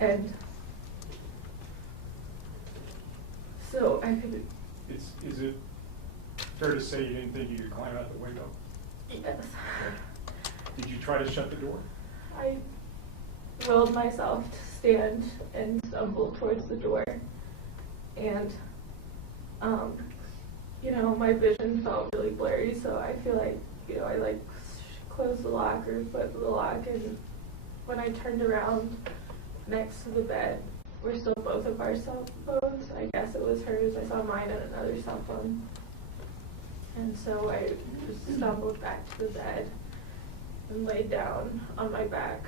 And so I could. Is it fair to say you didn't think you could climb out the window? Yes. Did you try to shut the door? I willed myself to stand and stumble towards the door, and you know, my vision felt really blurry, so I feel like, you know, I like closed the lock or put the lock, and when I turned around next to the bed were still both of our cell phones. I guess it was hers. I saw mine and another cell phone. And so I just stumbled back to the bed and laid down on my back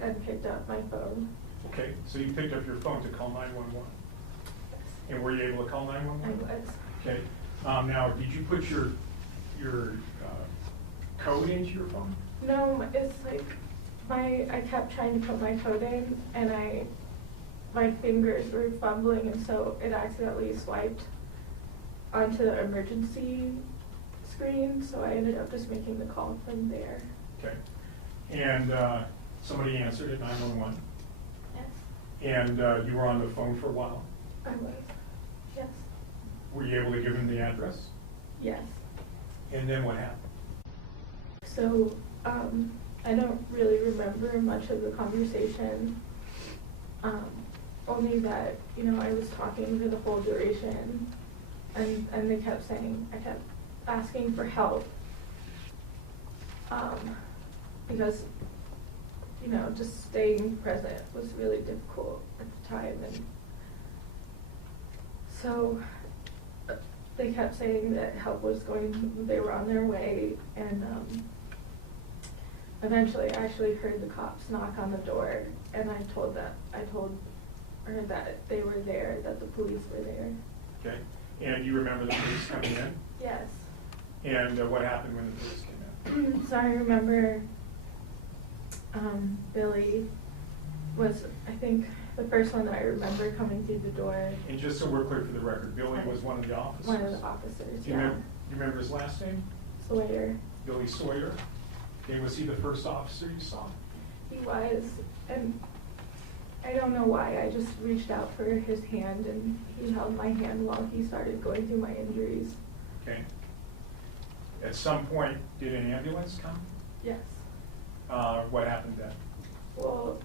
and picked up my phone. Okay, so you picked up your phone to call 911. And were you able to call 911? I was. Okay. Now, did you put your code into your phone? No, it's like I kept trying to put my code in, and my fingers were fumbling, and so it accidentally swiped onto the emergency screen, so I ended up just making the call from there. Okay. And somebody answered at 911? Yes. And you were on the phone for a while? I was. Yes. Were you able to give them the address? Yes. And then what happened? So, I don't really remember much of the conversation, only that, you know, I was talking for the whole duration, and they kept saying, I kept asking for help, because, you know, just staying present was really difficult at the time, and so they kept saying that help was they were on their way, and eventually I actually heard the cops knock on the door, and I told her that they were there, that the police were there. Okay. And you remember the police coming in? Yes. And what happened when the police came in? So I remember Billy was, I think, the first one that I remember coming through the door. And just so we're clear for the record, Billy was one of the officers? One of the officers, Do you remember his last name? Sawyer. Billy Sawyer. And was he the first officer you saw? He was, and I don't know why, I just reached out for his hand, and he held my hand while he started going through my injuries. Okay. At some point, did an ambulance come? Yes. What happened then? Well,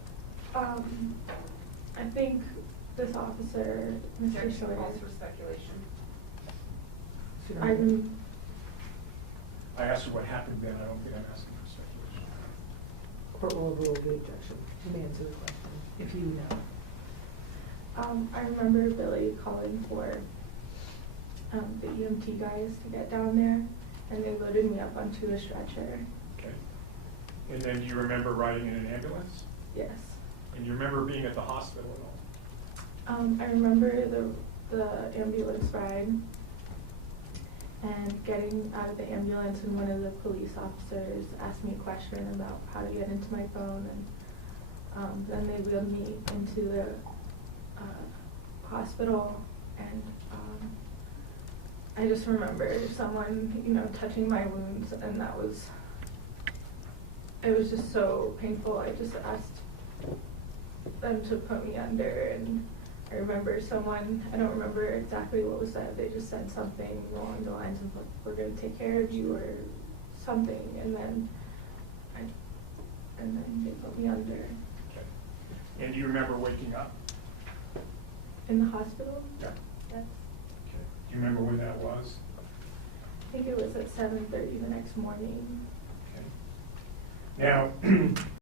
I think this officer, Mr. Sawyer. Calls for speculation. I asked her what happened then. I don't think I'm asking for speculation. Court will overrule the objection. You may answer the question if you know. I remember Billy calling for the EMT guys to get down there, and they loaded me up onto a stretcher. Okay. And then do you remember riding in an ambulance? Yes. And you remember being at the hospital at all? I remember the ambulance ride and getting out of the ambulance, and one of the police officers asked me a question about how to get into my phone, and then they wheeled me into the hospital, and I just remember someone, you know, touching my wounds, and it was just so painful. I just asked them to put me under, and I remember someone, I don't remember exactly what was said, they just said something along the lines of, like, we're going to take care of you, or something, and then they put me under. Okay. And do you remember waking up? In the hospital? Yeah. Yes. Okay. Do you remember when that was? I think it was at 7:30 the next morning. Okay. Now,